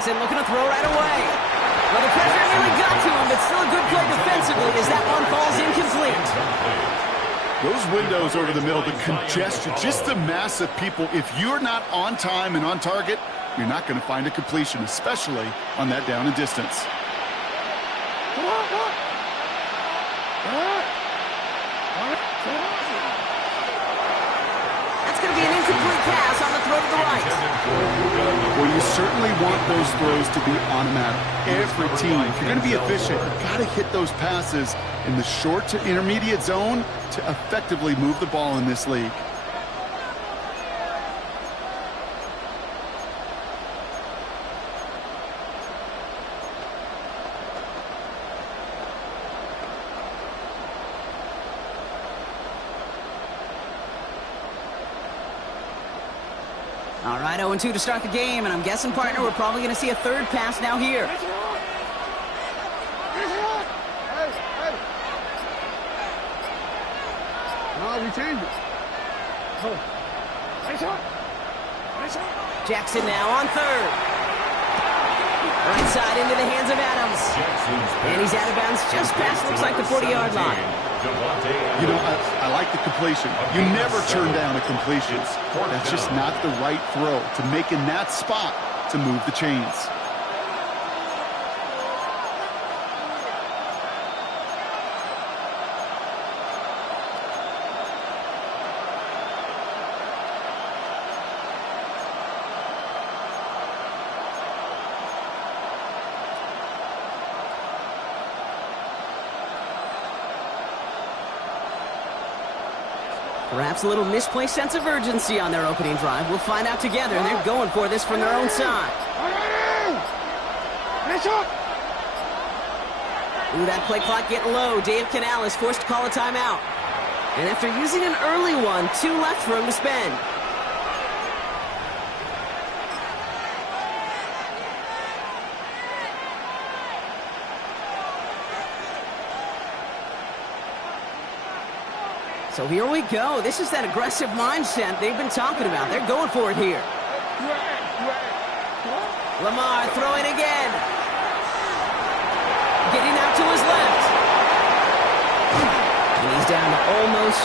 Jackson looking to throw right away. Well, the pressure nearly got to him, but still a good play defensively as that one falls incomplete. Those windows over the middle, the congestion, just the mass of people. If you're not on time and on target, you're not going to find a completion, especially on that down and distance. That's going to be an incomplete pass on the throw to the right. Well, you certainly want those throws to be automatic. Every team, if you're going to be efficient, you've got to hit those passes in the short to intermediate zone to effectively move the ball in this league. All right, 0-2 to start the game, and I'm guessing, partner, we're probably going to see a third pass now here. Jackson now on third. Right side into the hands of Adams. And he's out of bounds just past, looks like, the 40-yard line. You know, I like the completion. You never turn down a completion. That's just not the right throw to make in that spot to move the chains. Perhaps a little misplaced sense of urgency on their opening drive. We'll find out together, and they're going for this from their own side. Ooh, that play clock getting low. Dave Canales forced to call a timeout. And after using an early one, 2 left for him to spend. So here we go. This is that aggressive mindset they've been talking about. They're going for it here. Lamar throwing again. Getting out to his left. And he's down to almost...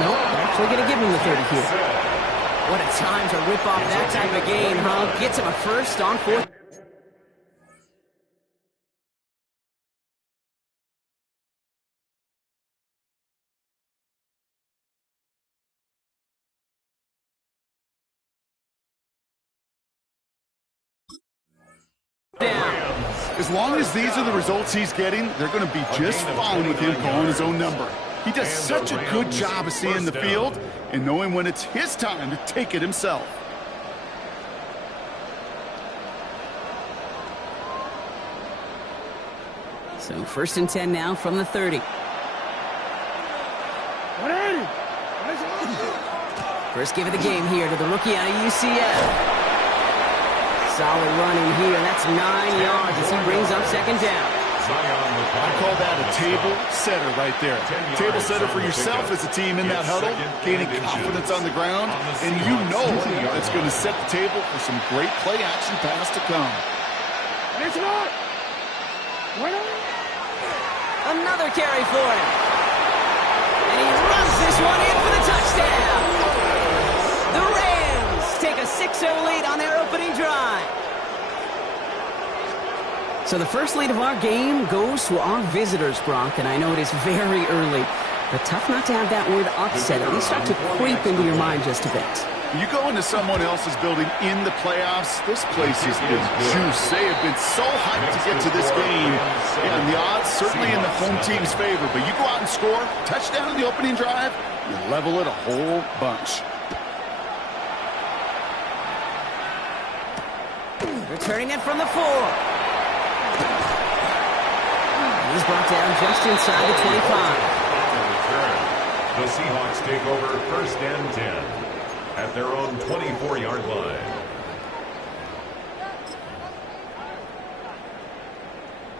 Nope. Actually going to give him the 30 here. What a time to rip off that type of game, huh? Gets him a first on 4th. As long as these are the results he's getting, they're going to be just fine with him calling his own number. He does such a good job of seeing the field and knowing when it's his time to take it himself. So 1st and 10 now from the 30. First give of the game here to the rookie out of UCF. Solid running here. That's 9 yards as he brings up 2nd down. I call that a table setter right there. Table setter for yourself as a team in that huddle, gaining confidence on the ground, and you know that's going to set the table for some great play action pass to come. Another carry for him. And he runs this one in for the touchdown. The Rams take a 6-0 lead on their opening drive. So the first lead of our game goes to our visitors, Brock, and I know it is very early, but tough not to have that word upset at least start to creep into your mind just a bit. You go into someone else's building in the playoffs, this place has been juiced. They have been so hyped to get to this game, and the odds certainly in the home team's favor, but you go out and score, touchdown in the opening drive, you level it a whole bunch. Returning it from the 4. He's brought down just inside the 25. The Seahawks take over 1st and 10 at their own 24-yard line.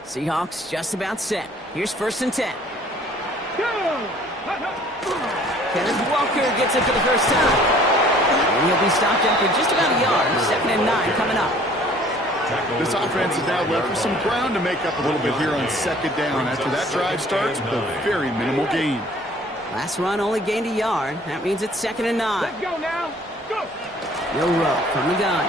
Seahawks just about set. Here's 1st and 10. Kenneth Walker gets it for the first time. And he'll be stopped after just about a yard. 2nd and 9 coming up. This offense is now left with some ground to make up a little bit here on 2nd down after that drive starts with a very minimal gain. Last run only gained a yard. That means it's 2nd and 9. Let's go now. Go. Milroe from the gun.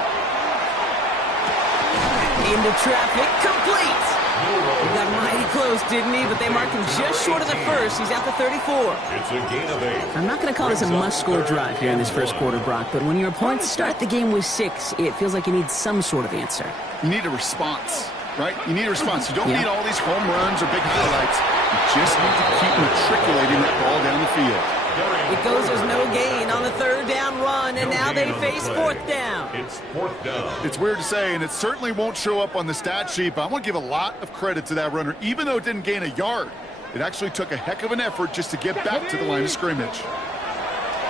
Into traffic, complete. He got mighty close, didn't he? But they marked him just short of the first. He's at the 34. It's a gain of 8. I'm not going to call this a must-score drive here in this first quarter, Brock, but when your opponents start the game with 6, it feels like you need some sort of answer. You need a response, right? You need a response. You don't need all these home runs or big highlights. You just need to keep matriculating that ball down the field. It goes, there's no gain on the 3rd down run, and now they face 4th down. It's 4th down. It's weird to say, and it certainly won't show up on the stat sheet, but I want to give a lot of credit to that runner. Even though it didn't gain a yard, it actually took a heck of an effort just to get back to the line of scrimmage.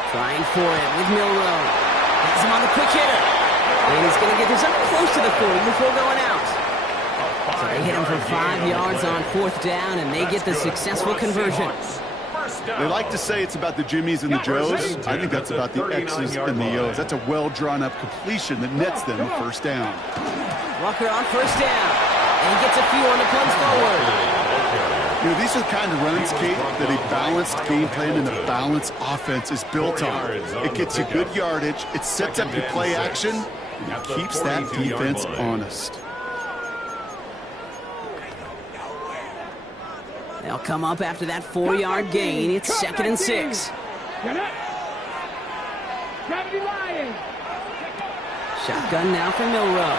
Trying for it with Milroe. Has him on the quick hitter. And he's going to get this up close to the 40 before going out. So they hit him for 5 yards on 4th down, and they get the successful conversion. They like to say it's about the Jimmies and the Joes. I think that's about the X's and the O's. That's a well-drawn-up completion that nets them a 1st down. Walker on 1st down, and he gets a few on the plunge forward. You know, these are the kind of runs, Kate, that a balanced game plan and a balanced offense is built on. It gets you good yardage, it sets up your play action, and it keeps that defense honest. They'll come up after that 4-yard gain. It's 2nd and 6. Shotgun now for Milroe.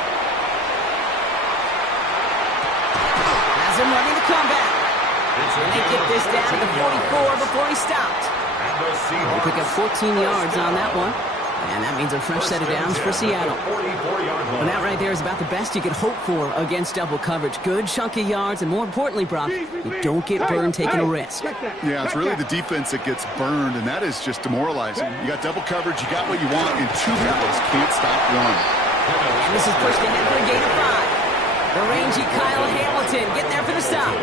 Has him running the comeback. And they get this down to the 44 before he stopped. They pick up 14 yards on that one. And that means a fresh set of downs for Seattle. And that right there is about the best you could hope for against double coverage. Good chunky yards, and more importantly, Brock, you don't get burned taking a risk. Yeah, it's really the defense that gets burned, and that is just demoralizing. You got double coverage, you got what you want, and 2 guys can't stop one. And this is pushed ahead for a gain of 5. The rangy Kyle Hamilton getting there for the stop.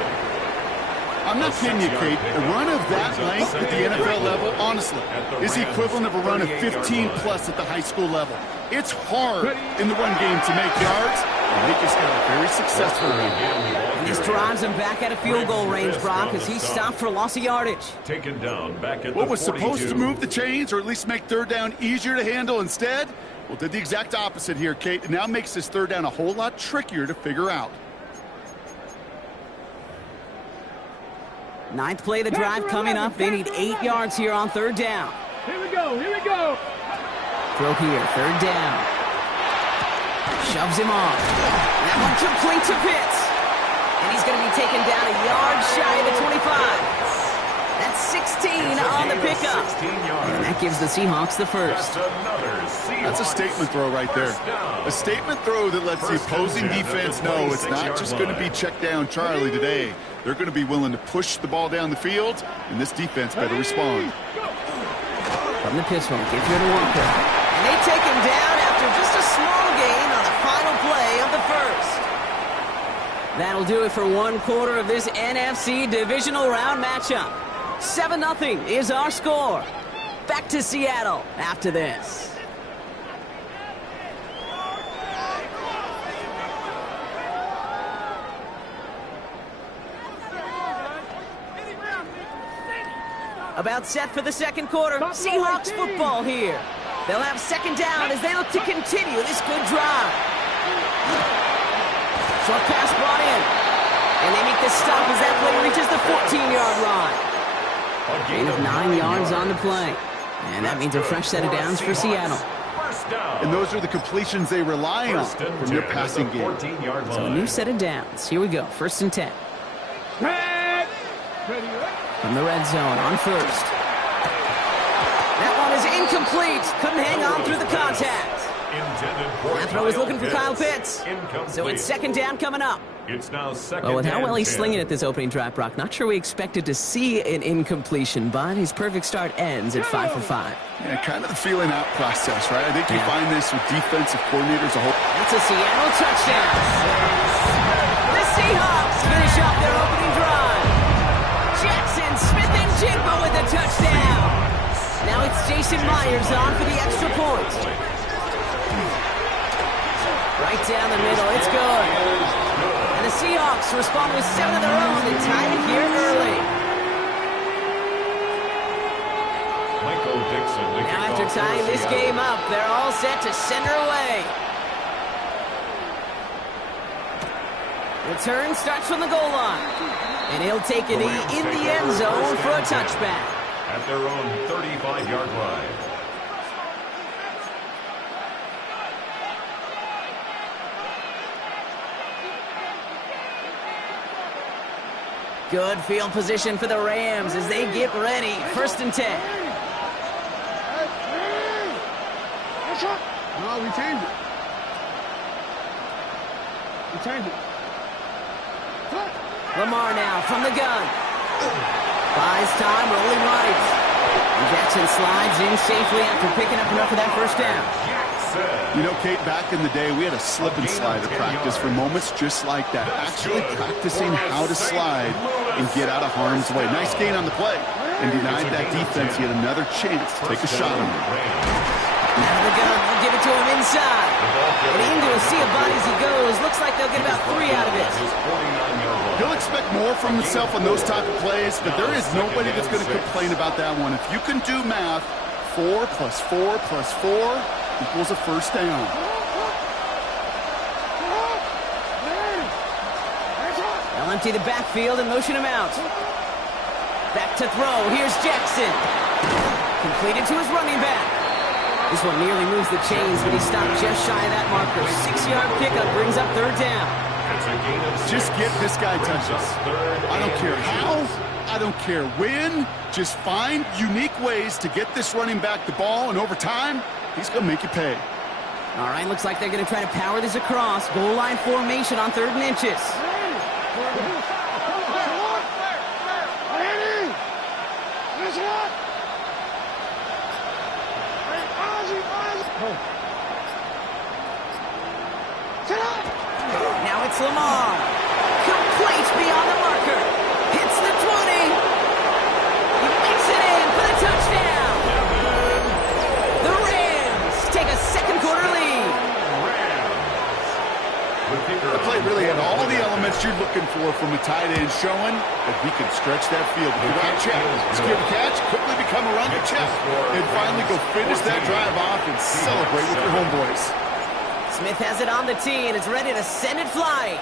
I'm not kidding you, Kate. A run of that length at the NFL level, honestly, is the equivalent of a run of 15-plus at the high school level. It's hard in the run game to make yards, and they just got a very successful one. And this drives him back at a field goal range, Brock, as he stopped for loss of yardage. Taken down back at what the was 42. supposed to move the chains, or at least make 3rd down easier to handle instead, well, did the exact opposite here, Kate. It now makes this 3rd down a whole lot trickier to figure out. 9th play of the drive coming up. They need 8 yards here on 3rd down. Here we go. Here we go. Throw here, 3rd down. Shoves him off. That one complete to Pitts. And he's going to be taken down a yard shy of the 25. That's 16 on the pickup. And that gives the Seahawks the first. That's a statement throw right there. A statement throw that lets the opposing defense know it's not just going to be check down Charlie today. They're going to be willing to push the ball down the field, and this defense better respond. From the pistol, give here to Walker. And they take him down after just a small gain on the final play of the first. That'll do it for 1 quarter of this NFC divisional round matchup. 7-0 is our score. Back to Seattle after this. About set for the 2nd quarter. Seahawks football here. They'll have 2nd down as they look to continue this good drive. Short pass brought in. And they make the stop as that play reaches the 14-yard line. Gain of 9 yards on the play. And that means a fresh set of downs for Seattle. And those are the completions they rely on from their passing game. So a new set of downs. Here we go. 1st and 10. From the red zone on 1st. That one is incomplete. Couldn't hang on through the contact. That throw is looking for Kyle Pitts. So it's 2nd down coming up. It's now 2nd. Well, with how well he's slinging it this opening drive, Brock, not sure we expected to see an incompletion, but his perfect start ends at 5 for 5. Yeah, kind of the feeling out process, right? I think you find this with defensive coordinators a whole. That's a Seattle touchdown. The Seahawks finish off their opening drive. Jackson Smith and Jigba with a touchdown. Fires on for the extra point. Right down the middle. It's good. And the Seahawks respond with 7 of their own and tie it here early. Now after tying this game up, they're all set to send her away. Return starts from the goal line. And he'll take a knee in the end zone for a touchback. At their own 35-yard line. Good field position for the Rams as they get ready. 1st and 10. No, we changed it. We changed it. Lamar now from the gun. Buys time, rolling right. And Jackson slides in safely after picking up enough of that first down. You know, Kate, back in the day, we had a slip and slide practice for moments just like that. Actually practicing how to slide and get out of harm's way. Nice gain on the play. And denied that defense yet another chance to take a shot on him. Now the gun will give it to him inside. And into a sea of bodies he goes. Looks like they'll get about 3 out of it. He'll expect more from himself on those type of plays, but there is nobody that's going to complain about that one. If you can do math, 4 plus 4 plus 4 equals a first down. They'll empty the backfield and motion him out. Back to throw. Here's Jackson. Completed to his running back. This one nearly moves the chains, but he stopped just shy of that marker. 6-yard pickup brings up 3rd down. Just get this guy touches. I don't care how. I don't care when. Just find unique ways to get this running back the ball, and over time, he's going to make you pay. All right, looks like they're going to try to power this across. Goal line formation on 3rd and inches. Now it's Lamar. Complete beyond the marker. Hits the 20. He makes it in for the touchdown. The Rams take a 2nd quarter lead. The play really had all the elements you're looking for from a tight end, showing that he can stretch that field. Without check, secure the catch, quickly become a run to check, and finally go finish that drive off and celebrate with your homeboys. Smith has it on the tee and is ready to send it flying.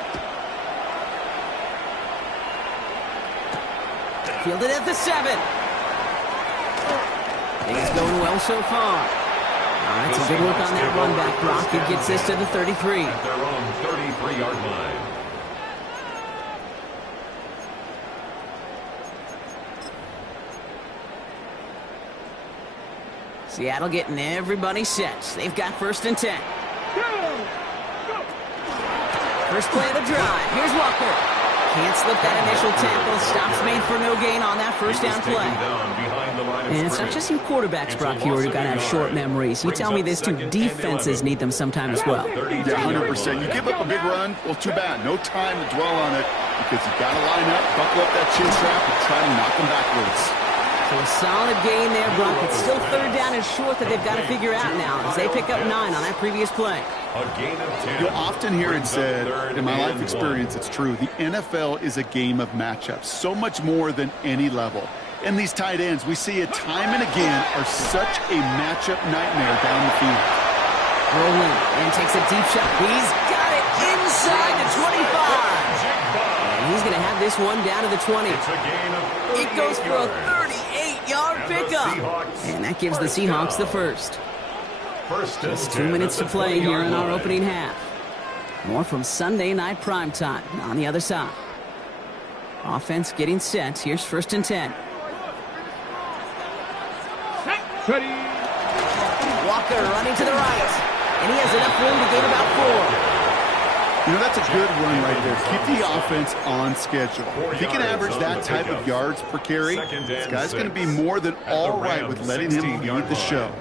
Fielded at the 7. Things going well so far. All right, some good work on that run back, Brock. It gets this to the 33. At their own 33-yard line. Seattle getting everybody set. They've got 1st and 10. First play of the drive. Here's Walker. Can't slip that initial tackle. Stops made for no gain on that first down play. And it's not just you quarterbacks, Brock, here who've got to have short memories. You tell me this too, defenses need them sometime as well. Yeah, 100%. You give up a big run, well, too bad. No time to dwell on it because you got to line up, buckle up that chin strap, and try to knock them backwards. So a solid gain there, Brock. It's still 3rd down and short that they've got to figure out now as they pick up 9 on that previous play. A gain of 10. You'll often hear it said, in my life experience, it's true, the NFL is a game of matchups, so much more than any level. And these tight ends, we see it time and again, are such a matchup nightmare down the field. Rolling and takes a deep shot. He's got it inside the 25. And he's going to have this one down to the 20. It goes for a 38-yard pickup. And that gives the Seahawks the first. Just 2 minutes to play here in our opening half. More from Sunday night primetime on the other side. Offense getting set. Here's 1st and 10. Ready. Walker running to the right. And he has enough room to gain about 4. You know, that's a good run right there. Keep the offense on schedule. If he can average that type of yards per carry, this guy's going to be more than all right with letting him lead the show.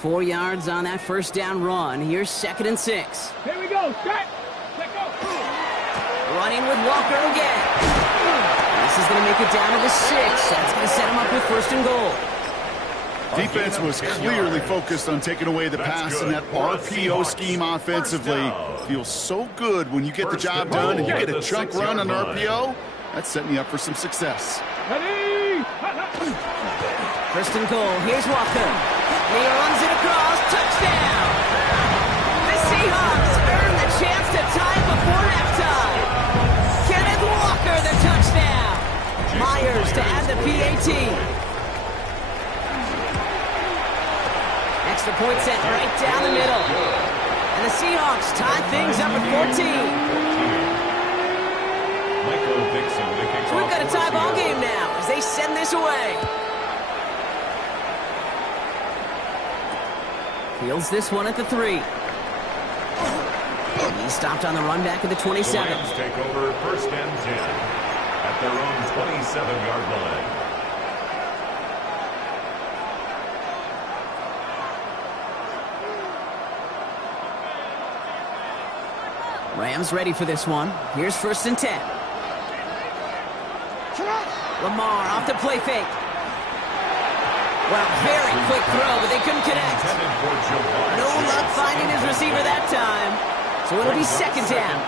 4 yards on that first down run. Here's 2nd and 6. Here we go. Set. Let go. Running with Walker again. This is going to make it down to the 6. That's going to set him up with 1st and goal. Defense was clearly focused on taking away the pass in that RPO scheme offensively. Feels so good when you get the job done and you get a chunk run on RPO. That's setting you up for some success. First and goal. Here's Walker. He runs it across. Touchdown! The Seahawks earn the chance to tie it before halftime. Kenneth Walker, the touchdown. Myers to add the PAT. Extra point set right down the middle. And the Seahawks tie things up at 14. So we've got a tie ball game now as they send this away. Fields this one at the 3. He's stopped on the run back at the 27. The Rams take over first and 10 at their own 27-yard line. Rams ready for this one. Here's first and 10. Lamar off the play fake. Well, very quick throw, but they couldn't connect. No luck finding his receiver that time. So it'll be second down.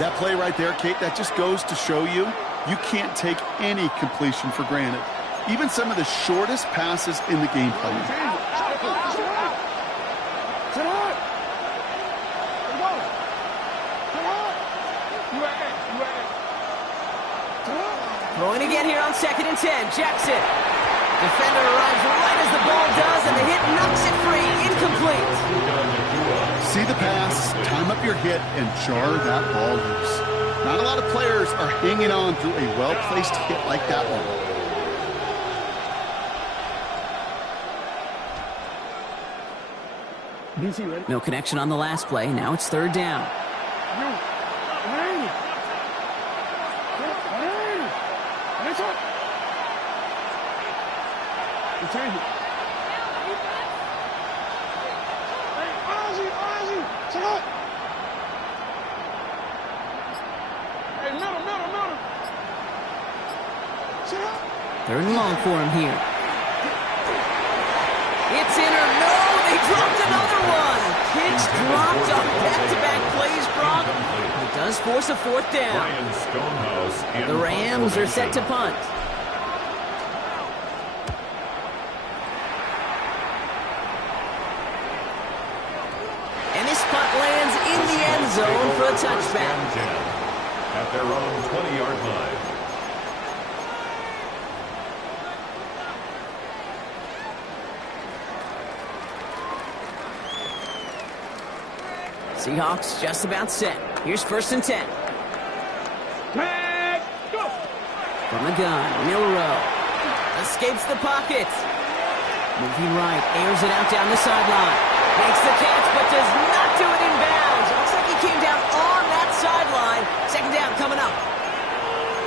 That play right there, Kate, that just goes to show you can't take any completion for granted. Even some of the shortest passes in the game plan. Throwing again here on second and 10. Jackson. Defender arrives right as the ball does, and the hit knocks it free. Incomplete. See the pass, time up your hit, and jar that ball loose. Not a lot of players are hanging on through a well-placed hit like that one. No connection on the last play. Now it's third down. Change it. Hey, Ozzy, check out. Hey, middle. Check out. Third and long for him here. It's in or no, they dropped another one. Kicks dropped on back-to-back plays, Brock. It does force a fourth down. The Rams are set to punt. Zone for a touchback. At their own 20-yard line. Seahawks just about set. Here's first and 10. From the gun, Milrow escapes the pocket. Moving right, airs it out down the sideline. Makes the catch, but does not do it in bounds. It looks like he came down on that sideline. Second down coming up.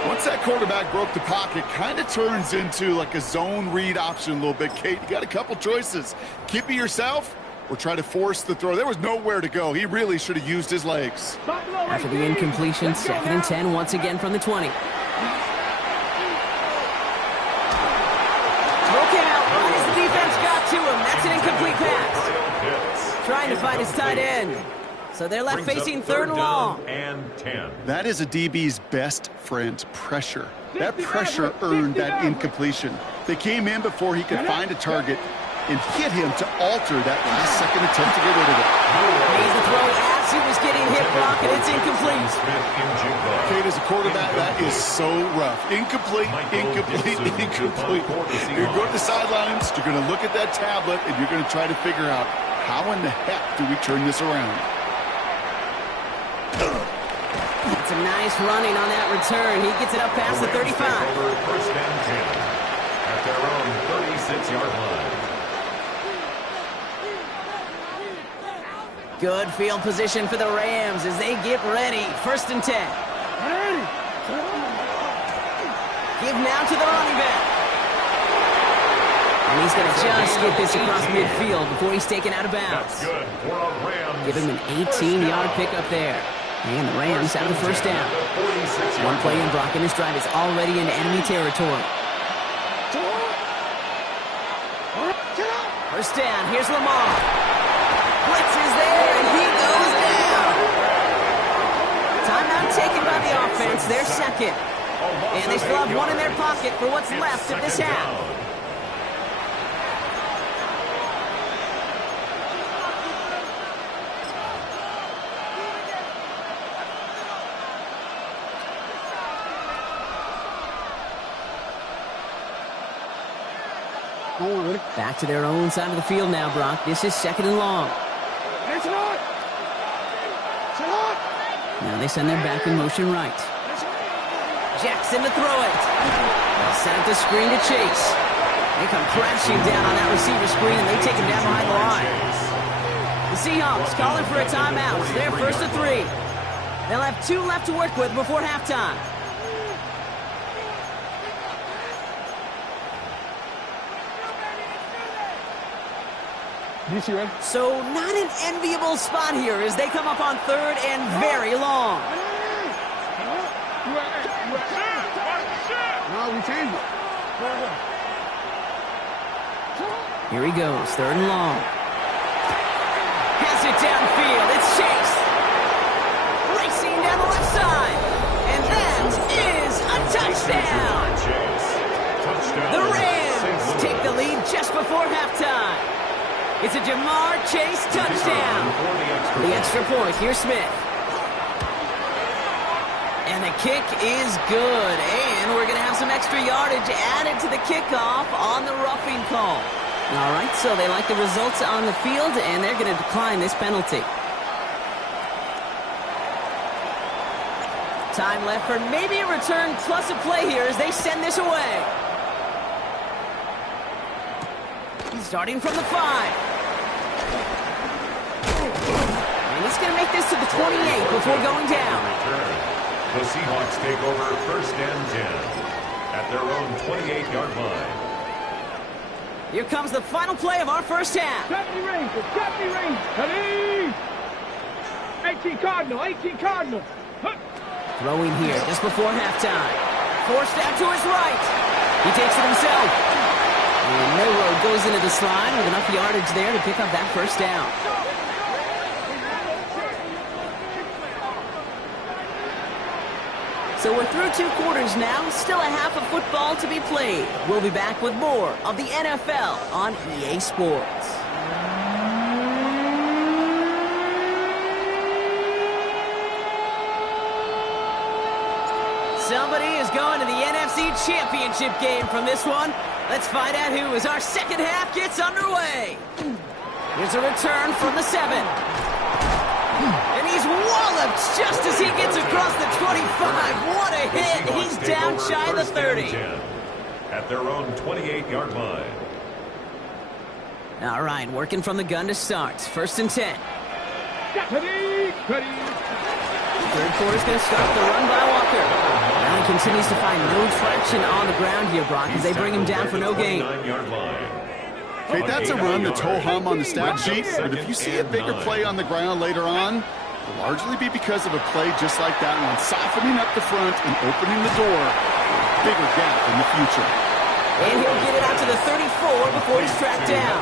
Once that quarterback broke the pocket, kind of turns into like a zone read option a little bit, Kate. You got a couple choices. Keep it yourself or try to force the throw. There was nowhere to go. He really should have used his legs. After the incompletion, second and 10 once again from the 20. Broken out right as the defense got to him. That's an incomplete pass. Trying to find his tight end. So they're left facing third and long. And 10. That is a DB's best friend, pressure. That pressure earned that incompletion. They came in before he could find a target and hit him to alter that last-second attempt to get rid of it. Made the throw as he was getting hit, Brock, and it's incomplete. Kate, as a quarterback, that is so rough. Incomplete. You're going to the sidelines, you're going to look at that tablet, and you're going to try to figure out how in the heck do we turn this around? It's a nice running on that return. He gets it up past the 35. First and 10 at their own 36-yard line. Good field position for the Rams as they get ready. First and 10. Give now to the running back. And he's going to just get this across midfield before he's taken out of bounds. That's good for a Rams. Give him an 18-yard pickup there. And the Rams have the first down. One play in, Brock, and this drive is already into enemy territory. First down, here's Lamar. Blitz is there, and he goes down. Timeout taken by the offense, their second. And they still have one in their pocket for what's left of this half. Back to their own side of the field now, Brock. This is second and long. Now they send their back in motion right. Jackson to throw it. They'll set up the screen to Chase. They come crashing down on that receiver screen, and they take him down behind the line. The Seahawks calling for a timeout. They're first to 3. They'll have 2 left to work with before halftime. So not an enviable spot here as they come up on 3rd and very long. Here he goes, 3rd and long. Has it downfield, it's Chase. Racing down the left side. And that is a touchdown. The Rams take the lead just before halftime. It's a Jamar Chase touchdown. The extra point, here's Smith. And the kick is good. And we're going to have some extra yardage added to the kickoff on the roughing call. All right, so they like the results on the field, and they're going to decline this penalty. Time left for maybe a return plus a play here as they send this away. Starting from the 5. And he's going to make this to the 28 before going down. The Seahawks take over 1st and 10 at their own 28-yard line. Here comes the final play of our first half. Got me range. 18 Cardinal. Huh. Throwing here just before halftime. Forced out to his right. He takes it himself. And Milroe goes into the slide with enough yardage there to pick up that first down. So we're through 2 quarters now, still a half of football to be played. We'll be back with more of the NFL on EA Sports. Somebody is going to the NFC Championship game from this one. Let's find out who as our second half gets underway. Here's a return from the 7. And he's walloped just as he gets across the 25. What a hit. He's down shy of the 30. At their own 28-yard line. All right, working from the gun to start. 1st and 10. Third quarter's going to start the run by Walker. Now he continues to find no traction on the ground here, Brock, as they bring him down for no gain. Okay, that's a run that's ho-hum on the stat sheet, but if you see a bigger play on the ground later on, it'll largely be because of a play just like that one, softening up the front and opening the door for a bigger gap in the future. And he'll get it out to the 34 before he's tracked down.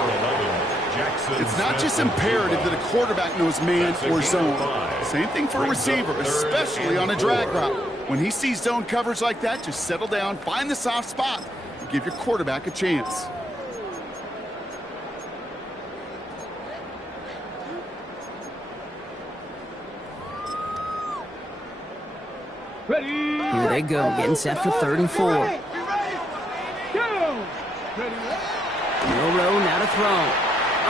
It's not just imperative that a quarterback knows man or zone. Same thing for a receiver, especially on a drag route. When he sees zone coverage like that, just settle down, find the soft spot, and give your quarterback a chance. Here they go, getting set for 3rd and 4. Milroe now to throw.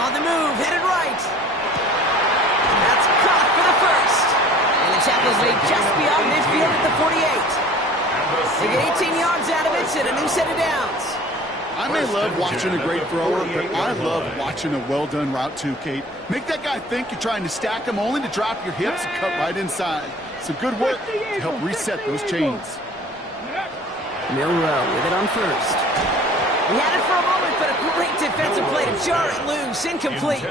On the move, headed right. That's caught for the first. And the tackle's made just beyond midfield at the 48. They get 18 yards out of it and a new set of downs. I may love watching a great thrower, but I love watching a well-done route too, Kate. Make that guy think you're trying to stack him only to drop your hips and cut right inside. Some good work to help reset those chains. Milroe with it on 1st. He had it for a moment, but a great defensive play to jar it loose. Incomplete.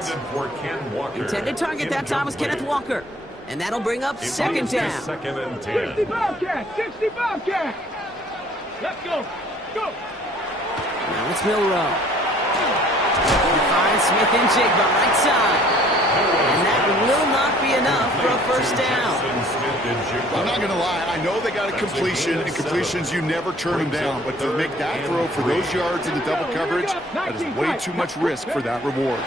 Intended target that time was Kenneth Walker. And that'll bring up 2nd down. 2nd and 10. 60 Bobcat. Let's go. Now it's Milroe. He finds Smith and Jigba right side. And that will not be enough for a first down. I'm not going to lie. I know they got a completion, and completions, you never turn them down. But to make that throw for those yards in the double coverage, that is way too much risk for that reward.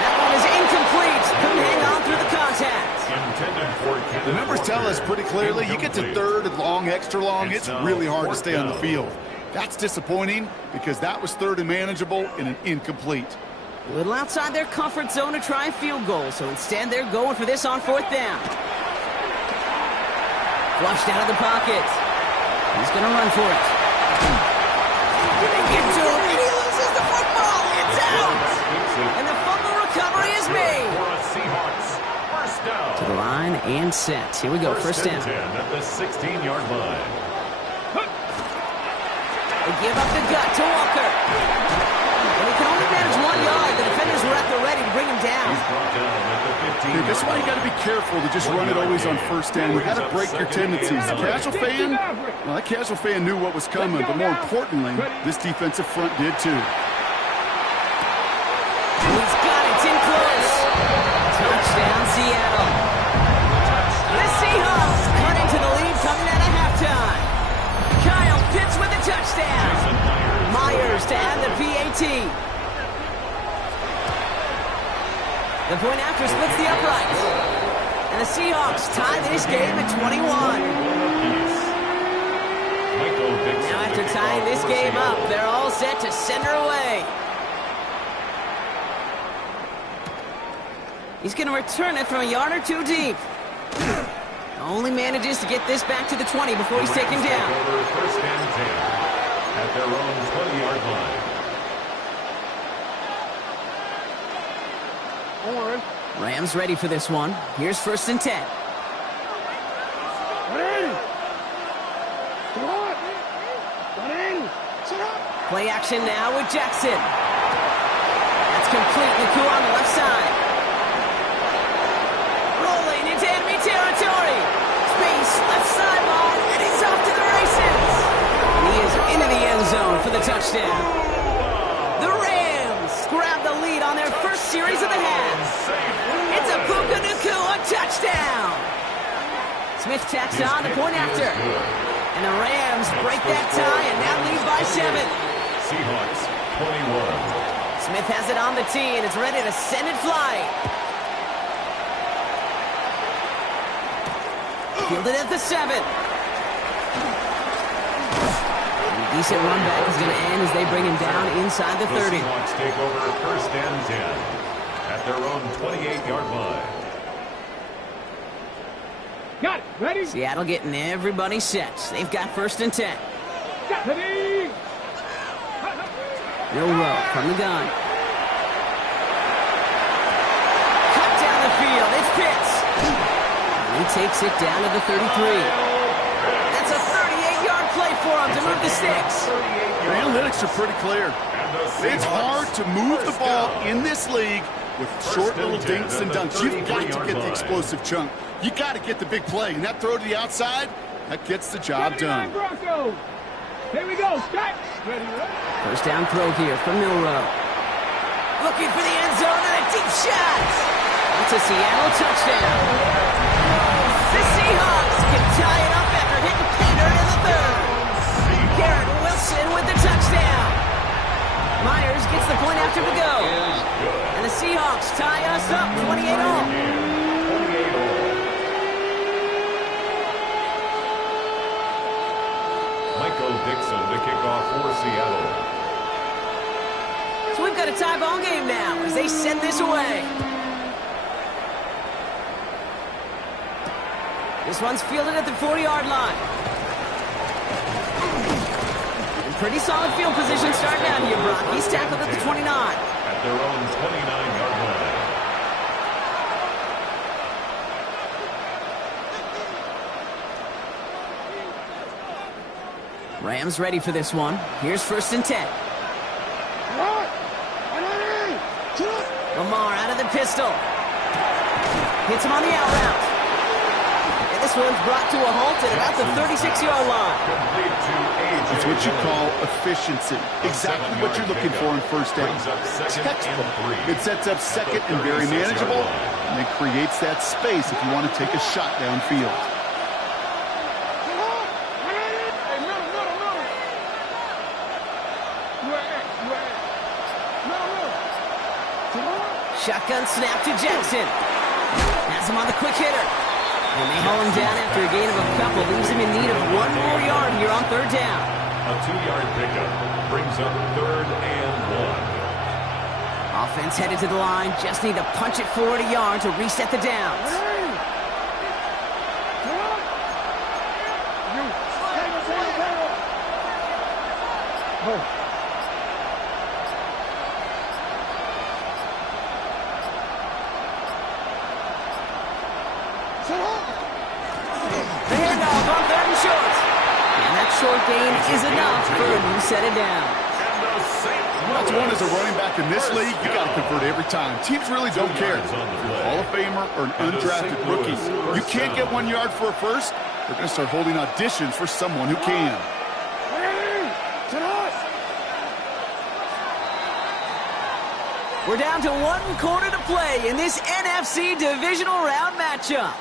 That one is incomplete. Couldn't hang on through the contact. The numbers tell us pretty clearly, you get to third and long, extra long, it's really hard to stay on the field. That's disappointing because that was third and manageable and an incomplete. A little outside their comfort zone to try a field goal, so instead they're going for this on fourth down. Flushed out of the pocket. He's going to run for it. They get to him, and he loses the football. It's out. And the fumble recovery is made. To the line and set. Here we go, first down. At the 16-yard line. They give up the gut to Walker. And he can only manage 1 yard. The defenders were at the ready to bring him down. Dude, that's why you got to be careful to just run it always on first down. You got to break your tendencies. The casual fan, well, that casual fan knew what was coming, but more importantly, this defensive front did too. He's got it in close. Touchdown, Seattle. The Seahawks cut into the lead coming out of halftime. Kyle Pitts with the touchdown. Myers to add the PAT. The point after splits the uprights. And the Seahawks tie this game at 21. Now after tying this game up, they're all set to send her away. He's going to return it from a yard or two deep. Only manages to get this back to the 20 before he's taken down. First and 10 at their own 20-yard line. Rams ready for this one. Here's first and 10. Play action now with Jackson. That's complete. Naku on the left side. Rolling into enemy territory. Space, left sideline, and he's off to the races. And he is into the end zone for the touchdown. The Rams grab the lead on their first series of the half. It's a Puka Naku, a touchdown. Smith tacks on the point after. And the Rams break that tie and now lead by 7. Seahawks 21. Smith has it on the tee and is ready to send it flying. Fielded at the 7. A decent run back is going to end as they bring him down inside the 30. The Seahawks take over first and 10 at their own 28-yard line. Got it. Ready? Seattle getting everybody set. They've got first and 10. Ready? No row from the gun. Cut down the field. It's Pitts. And he takes it down to the 33. That's a 38-yard play for him to move the sticks. The analytics are pretty clear. It's hard to move the ball in this league with short little dinks and dunks. You've got to get the explosive chunk. You got to get the big play. And that throw to the outside, that gets the job done. Broncos. Here we go, Scott. Ready, First down throw here from Milrow. Looking for the end zone and a deep shot. That's a Seattle touchdown. The Seahawks can tie it up after hitting Peter in the third. Garrett Wilson with the touchdown. Myers gets the point after to go. And the Seahawks tie us up 28-all. Dixon to kick off for Seattle. So we've got a tie ball game now as they send this away. This one's fielded at the 40-yard line. In pretty solid field position starting out here, Brock. He's tackled at the 29. At their own 29-yard line. Rams ready for this one. Here's first and 10. Lamar out of the pistol. Hits him on the out route. And the this one's brought to a halt at about the 36-yard line. It's what you call efficiency. Exactly what you're looking for in first down. Textbook. It sets up second and very manageable, and it creates that space if you want to take a shot downfield. Shotgun snap to Jackson. Has him on the quick hitter. And they haul him down after a gain of a couple. Leaves him in need of one more yard here on third down. A 2-yard pickup brings up 3rd and 1. Offense headed to the line. Just need to punch it forward a yard to reset the downs. The handoff on 3rd and short. And that short gain is enough for a new set of downs. That's one as a running back in this league, you got to convert every time. Teams really don't care if you're a Hall of Famer or an undrafted rookie. You can't get 1 yard for a first, they're going to start holding auditions for someone who can. We're down to 1 quarter to play in this NFC divisional round matchup.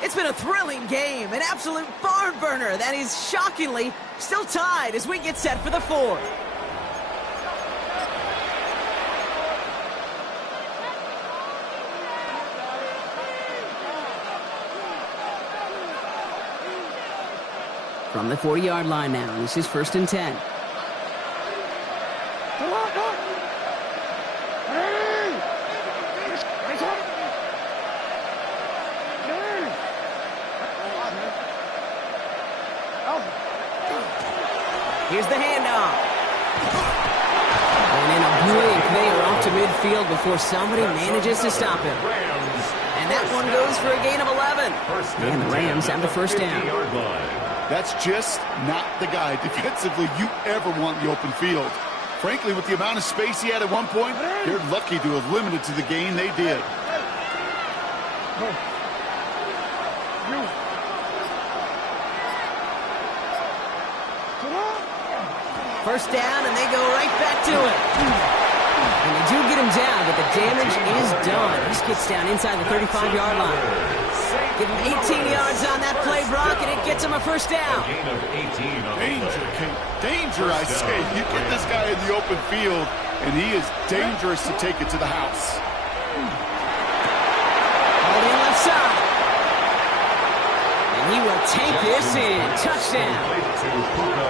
It's been a thrilling game, an absolute barn burner that is shockingly still tied as we get set for the 4th. From the 40-yard line now, this is 1st and 10. Here's the handoff. And in a blink, they are off to midfield before somebody manages to stop him. And that one goes for a gain of 11. And the Rams have the first down. That's just not the guy defensively you ever want in the open field. Frankly, with the amount of space he had at one point, they're lucky to have limited to the gain they did. First down, and they go right back to it. And they do get him down, but the damage is done. He gets down inside the 35-yard line. Give him 18 yards on that play, Brock, and it gets him a first down. Danger, I say. You get this guy in the open field, and he is dangerous to take it to the house. All in left side. And he will take this in. Touchdown.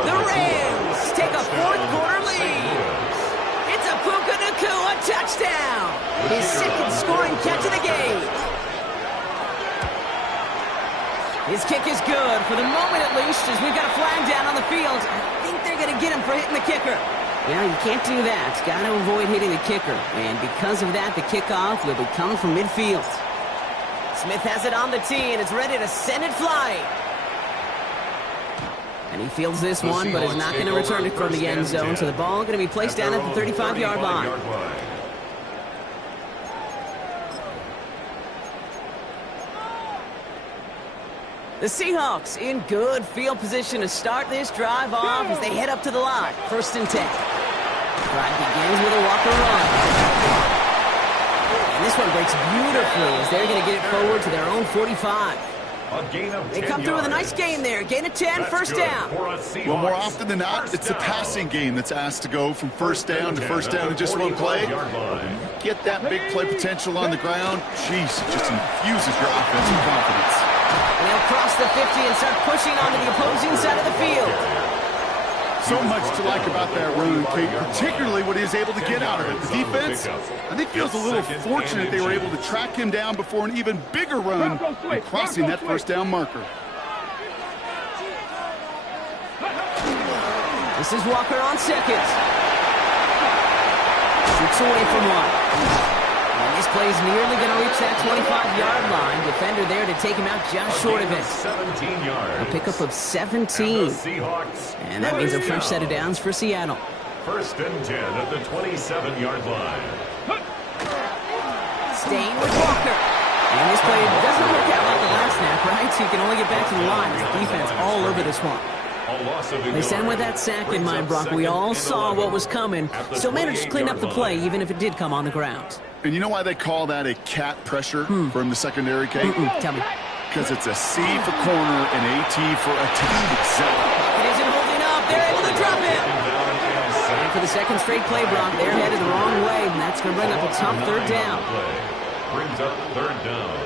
The Rams take a 4th quarter lead. It's a Puka Nacua touchdown. His 2nd scoring catch of the game. His kick is good, for the moment at least, as we've got a flag down on the field. I think they're going to get him for hitting the kicker. Yeah, you can't do that. Got to avoid hitting the kicker. And because of that, the kickoff will be coming from midfield. Smith has it on the tee, and is ready to send it flying. And he fields this one, but is not going to return it from the end zone, so the ball going to be placed down at the 35-yard line. The Seahawks in good field position to start this drive off as they head up to the line. 1st and 10. Drive begins with a Walker run. And this one breaks beautifully as they're going to get it forward to their own 45. They come through with a nice gain there. Gain of 10, first down. Well, more often than not, it's the passing game that's asked to go from first down to first down in just one play. Get that big play potential on the ground. Jeez, it just infuses your offensive confidence. And they'll cross the 50 and start pushing onto the opposing side of the field. So much to like about that run, Kate, particularly what he was able to get out of it. The defense, I think, feels a little fortunate they were able to track him down before an even bigger run and crossing that first down marker. This is Walker on 2nd. Shoots away from one. And this play is nearly going to reach that 25-yard line. Defender there to take him out just short of it. 17 yards. A pickup of 17. And that means a fresh set of downs for Seattle. 1st and 10 at the 27-yard line. Staying with Walker. And this play doesn't work out like the last snap, right? So you can only get back to the line. As the defense all over this one. They send with that sack in mind, Brock. We all saw what was coming. Still managed to clean up the play, even if it did come on the ground. And you know why they call that a cat pressure from the secondary, Kate? Tell me. Because it's a C for corner and a T for attack. It isn't holding up. They're able to drop him. And for the second straight play, Brock, they're headed the wrong way, and that's going to bring up a tough third down. Brings up third down.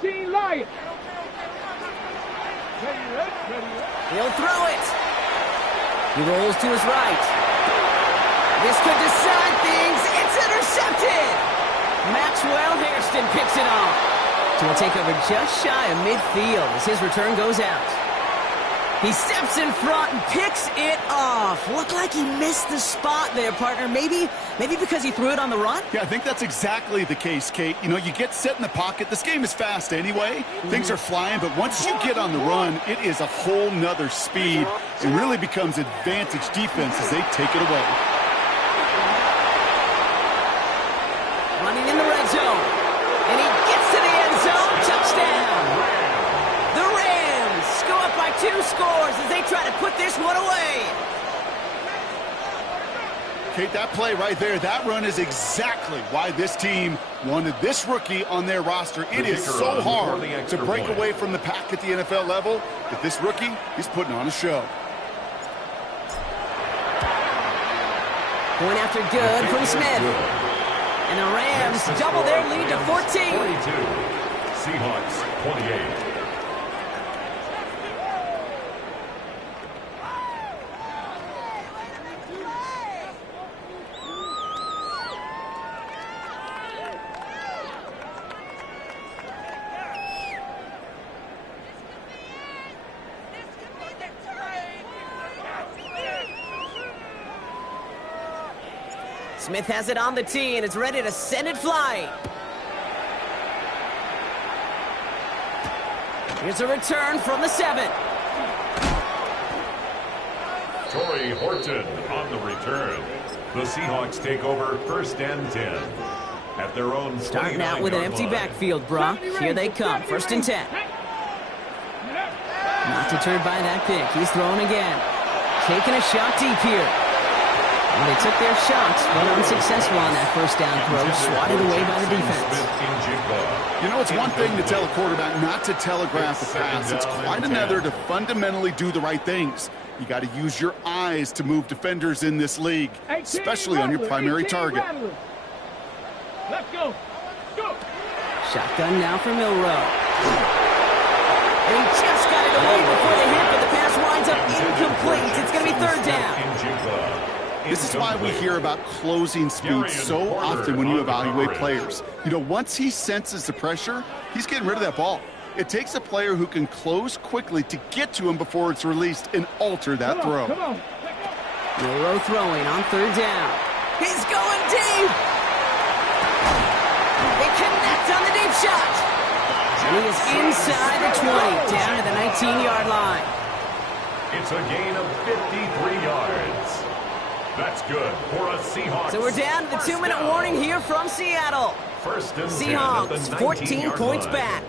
Lions. He'll throw it. He rolls to his right. This could decide things. It's intercepted. Maxwell Hairston picks it off. So we'll take over just shy of midfield as his return goes out. He steps in front and picks it off. Looked like he missed the spot there, partner. Maybe because he threw it on the run? Yeah, I think that's exactly the case, Kate. You know, you get set in the pocket. This game is fast anyway. Things are flying, but once you get on the run, it is a whole nother speed. It really becomes advantage defense as they take it away. Running in the red zone. And he gets to the end zone. Touchdown. The Rams go up by 2 scores as they try to put this one away. Kate, that play right there, that run is exactly why this team wanted this rookie on their roster. It is so hard to break away from the pack at the NFL level, but this rookie is putting on a show. Point after good from Smith. And the Rams double their lead to 14. 42. Seahawks 28. Smith has it on the tee and is ready to send it flying. Here's a return from the 7. Torrey Horton on the return. The Seahawks take over first and 10 at their own. Starting out with an empty backfield, Brock. Here they come, first and 10. Not deterred by that pick. He's throwing again. Taking a shot deep here. Well, they took their shots, but unsuccessful on that first down throw, swatted away by the defense. You know, it's one thing to tell a quarterback not to telegraph a pass. It's quite another to fundamentally do the right things. You got to use your eyes to move defenders in this league, especially on your primary target. Let's go. Go. Shotgun now for Milrow. And he just got it away before they hit, but the pass winds up incomplete. It's going to be third down. This is why we hear about closing speed so often when you evaluate players. You know, once he senses the pressure, he's getting rid of that ball. It takes a player who can close quickly to get to him before it's released and alter that throw. Come on. Milrow throwing on third down. He's going deep. They connect on the deep shot. And he is inside the 20, down to the 19-yard line. It's a gain of 53 yards. That's good for a Seahawks. So we're down to the 2-minute warning here from Seattle. First and Seahawks, 14 points back.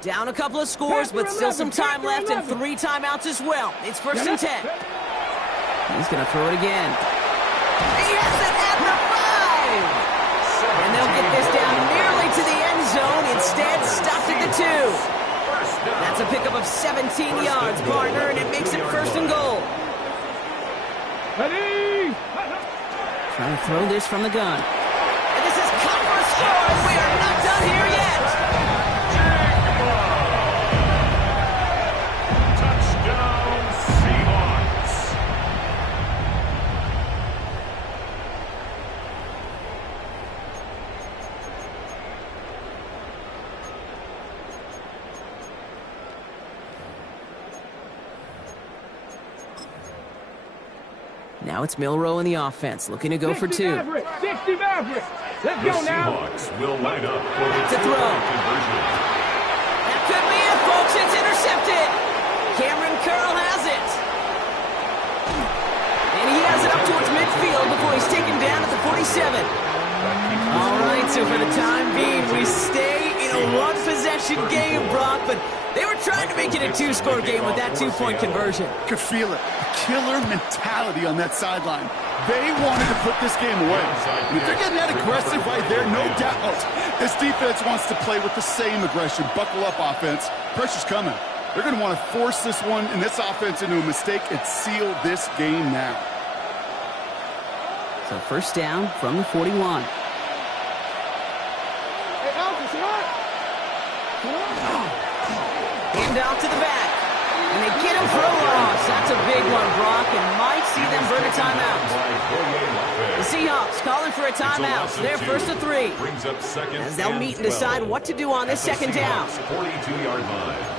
Down a couple of scores, but still some time left and 3 timeouts as well. It's first and 10. He's going to throw it again. He has it at the 5. And they'll get this down nearly to the end zone. Instead, stopped at the 2. That's a pickup of 17 yards, partner, and it makes it first and goal. Ready? Trying to throw this from the gun. And this is caught for a score, and we are not done here yet. Touchdown, Seahawks. Now it's Milrow in the offense, looking to go for 2. 60 Maverick. Let's The go now. Seahawks will line up for the To throw. two-point conversion. That could be it, folks. It's intercepted. Cameron Curl has it. And he has it up towards midfield before he's taken down at the 47. All right, so for the time being, we stay in a one-possession game, Brock, but they were trying to make it a two-score game with that two-point conversion. Could feel it. A killer mentality on that sideline. They wanted to put this game away. And if they're getting that aggressive right there, no doubt, this defense wants to play with the same aggression. Buckle up, offense. Pressure's coming. They're going to want to force this one and this offense into a mistake and seal this game now. So first down from the 41. Hand out to the back. And they get him for a loss. That's a big one, Brock, and might see them burn a timeout. The Seahawks calling for a timeout. They're first to 3. Brings up second As they'll meet and 12. decide what to do on this second down. 42-yard line.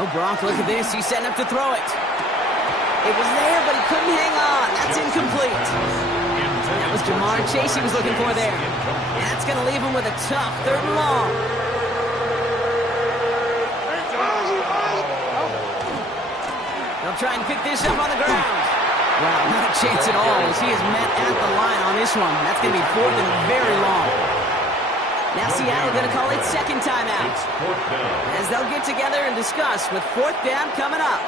Oh, Brock, look at this. He's setting up to throw it. It was there, but he couldn't hang on. That's incomplete. That was Jamar Chase he was looking for there. And that's going to leave him with a tough 3rd and long. They'll try and pick this up on the ground. Wow, not a chance at all as he is met at the line on this one. That's going to be 4th and very long. Now Seattle going to call it second timeout. It's 4th down. As they'll get together and discuss with 4th down coming up.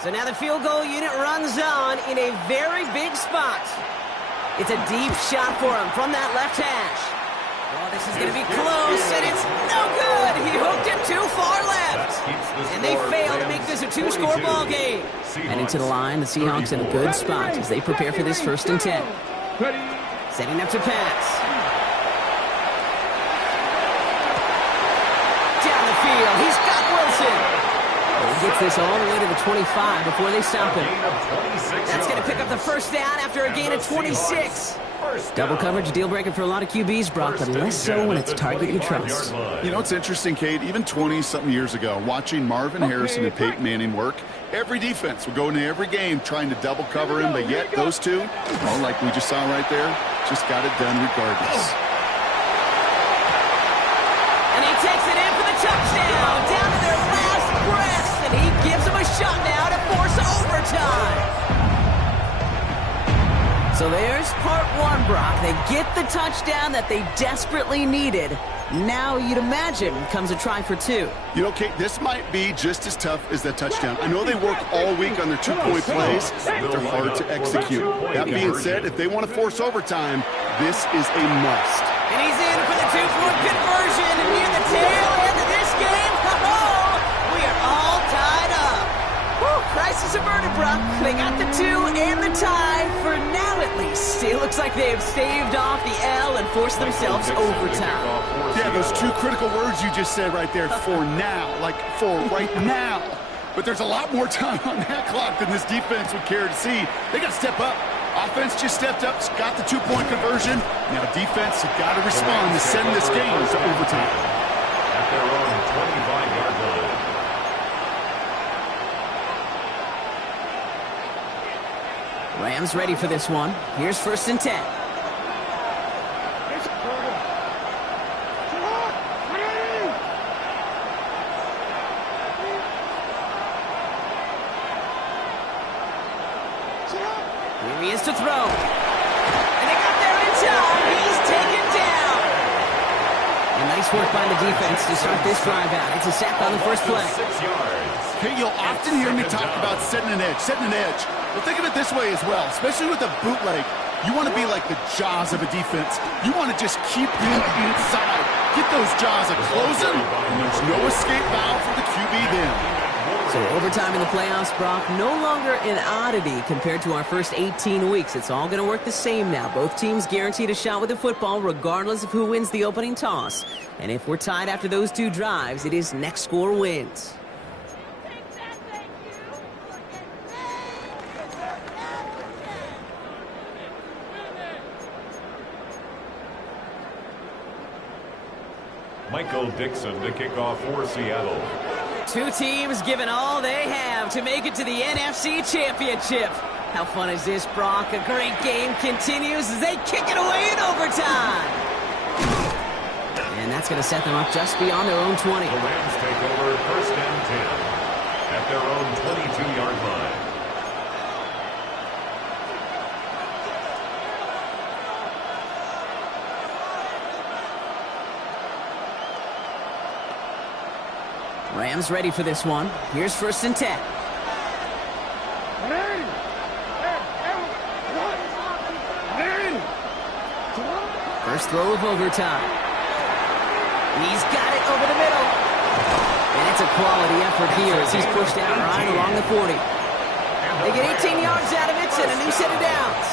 So now the field goal unit runs on in a very big spot. It's a deep shot for him from that left hash. Oh, this is going to be close, and it's no good. He hooked it too far left. And they fail to make this a 2-score ball game. And into the line, the Seahawks in a good spot as they prepare for this 1st and 10. Setting up to pass. Down the field, he's got Wilson. He gets this all the way to the 25 before they stop him. That's going to pick up the first down after a gain of 26. Double coverage, deal breaker for a lot of QBs, Brock, but less so when it's target you trust. You know, it's interesting, Kate, even 20-something years ago, watching Marvin Harrison and Peyton Manning work, every defense would go into every game trying to double cover him, but yet those two, well, like we just saw right there, just got it done regardless. And he takes it in for the touchdown, down to their last breath, and he gives them a shot now to force overtime. So there's part 1, Brock. They get the touchdown that they desperately needed. Now you'd imagine comes a try for 2. You know, Kate, this might be just as tough as that touchdown. I know they work all week on their 2-point plays, but they're hard to execute. That being said, if they want to force overtime, this is a must. And he's in for the 2-point conversion, and near the tail end of this game, we are all tied up. Whew, crisis averted, Brock. They got the 2 and the tie for now, at least. It looks like they have staved off the L and forced themselves overtime. Yeah, those 2 critical words you just said right there, for now, like for right now. But there's a lot more time on that clock than this defense would care to see. They got to step up. Offense just stepped up, got the 2-point conversion. Now defense has got to respond to send this game to overtime. At their own 25-yard line. Rams ready for this one. Here's 1st and 10. Here he is to throw. And they got there in time. He's taken down. And nice work by the defense to start this drive out. It's a sack on the first play. 6 yards. Hey, you'll often hear me talk about setting an edge, Well, think of it this way as well, especially with a bootleg. You want to be like the jaws of a defense. You want to just keep him inside. Get those jaws a closing, and there's no escape valve for the QB then. So So overtime in the playoffs, Brock, no longer an oddity compared to our first 18 weeks. It's all going to work the same now. Both teams guaranteed a shot with the football regardless of who wins the opening toss. And if we're tied after those two drives, it is next score wins. Michael Dixon to kick off for Seattle. Two teams giving all they have to make it to the NFC Championship. How fun is this, Brock? A great game continues as they kick it away in overtime. And that's going to set them up just beyond their own 20. The Rams take over first and 10 at their own 22-yard line. Rams ready for this one. Here's first and 10. First throw of overtime. He's got it over the middle. And it's a quality effort here as he's pushed out right along the 40. They get 18 yards out of it and a new set of downs.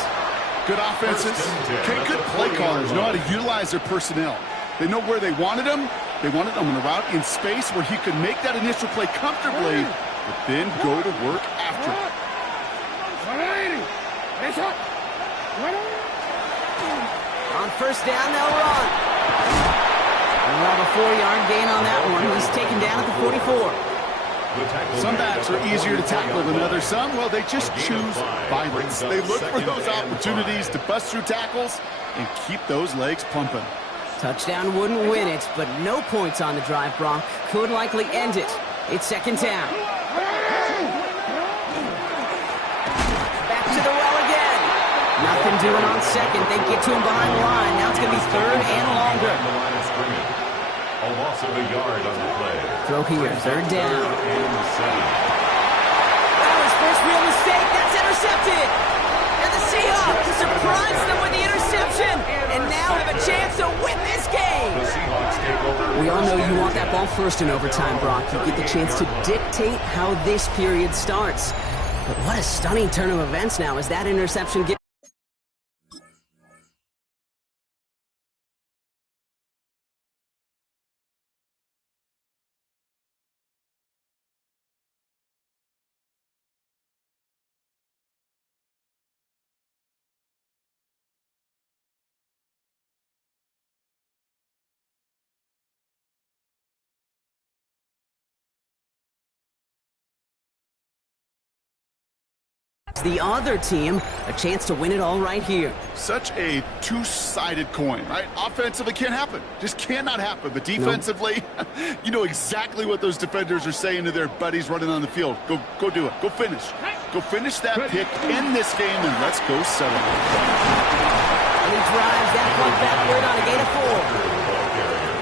Good offenses. Okay, good play callers know how to utilize their personnel. They know where they wanted him. They wanted him on a route in space where he could make that initial play comfortably, but then go to work after it. On first down, they'll run. We'll have a 4-yard gain on that one. He's taken down at the 44. Some backs are easier to tackle than others. Some, well, they just choose violence. They look for those opportunities to bust through tackles and keep those legs pumping. Touchdown wouldn't win it, but no points on the drive, Brock. Could likely end it. It's second down. Back to the well again. Nothing doing on second. They get to him behind the line. Now it's going to be third and longer. A loss of a yard on the play. Throw here, third down. That was first real mistake. That's intercepted. And the Seahawks surprise them with the interception and now have a chance to win this game. We all know you want that ball first in overtime, Brock. You get the chance to dictate how this period starts. But what a stunning turn of events now as that interception gets... The other team a chance to win it all right here. Such a two-sided coin, right? Offensively can't happen. Just cannot happen. But defensively, you know exactly what those defenders are saying to their buddies running on the field. Go do it. Go finish. Go finish that pick, end this game, and let's go settle it. And he drives that one backward on a gain of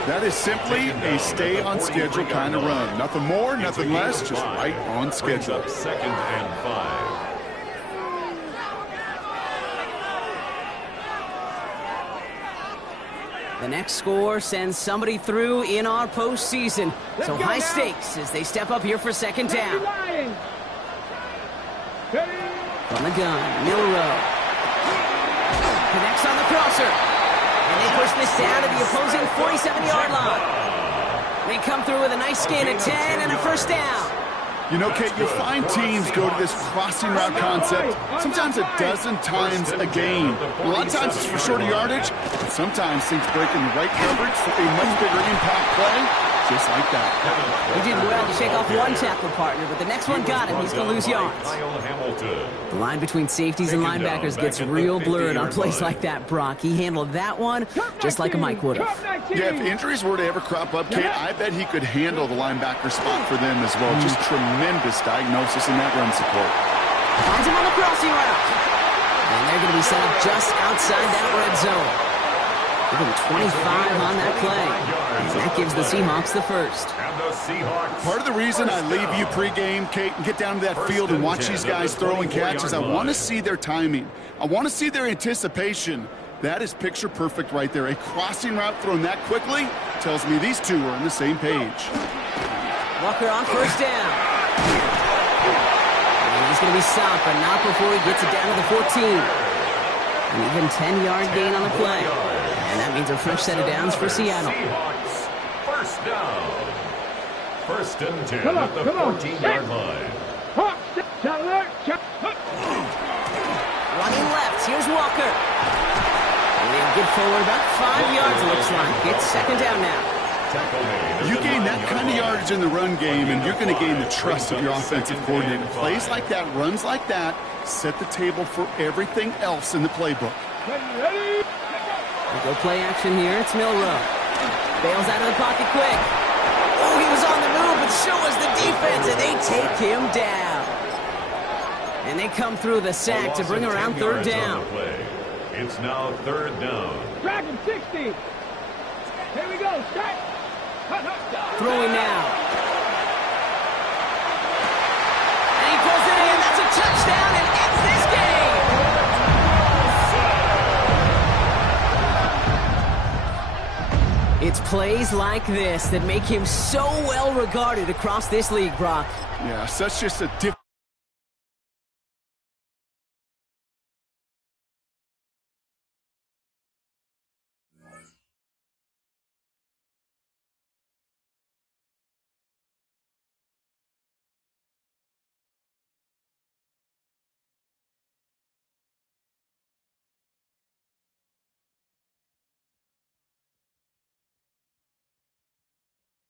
4. That is simply a stay-on-schedule kind of run. Nothing more, nothing less, just right on schedule. Second and 5. The next score sends somebody through in our postseason. So high stakes as they step up here for second down. From the gun, Milrow. Connects on the crosser. And they push this down to the opposing 47-yard line. They come through with a nice gain of 10 and a first down. You know, Kate, you'll find teams go to this crossing route concept sometimes a dozen times a game. A lot of times it's for shorter yardage, and sometimes things break in the right coverage for a much bigger impact play, just like that. He did well to shake off one tackle partner, but the next one got him. He's going to lose yards. The line between safeties and linebackers gets real blurred on plays like that, Brock. He handled that one just like a Mike would have. Yeah, if injuries were to ever crop up, Kate, I bet he could handle the linebacker spot for them as well. Just tremendous diagnosis in that run support. Finds him on the crossing route. And they're going to be set up just outside that red zone. Give him 25 on that play. And that gives the Seahawks the first. Part of the reason I leave you pregame, Kate, and get down to that field and watch these guys throw and catch is I want to see their timing. I want to see their anticipation. That is picture perfect right there. A crossing route thrown that quickly tells me these two are on the same page. Walker on first down. going to be stopped, but not before he gets it down to the 14. An even 10-yard gain on the play. And that means a fresh set of downs for Seattle. Seahawks, first down. First and 10 at the 14-yard line. Running left, here's Walker. And they get forward about 5 yards, it looks like. It's second down now. You gain that kind of yardage in the run game, and you're going to gain the trust of your offensive coordinator. Plays like that, runs like that, set the table for everything else in the playbook. We go play action here. It's Milrow. Bails out of the pocket quick. Oh, he was on the move, but so was the defense, and they take him down. And they come through the sack to bring around third down. It's now third down. Drag him 60. Here we go. Start. Throwing now. And he pulls it in. That's a touchdown and ends this game. It's plays like this that make him so well regarded across this league, Brock. Yeah, such just a different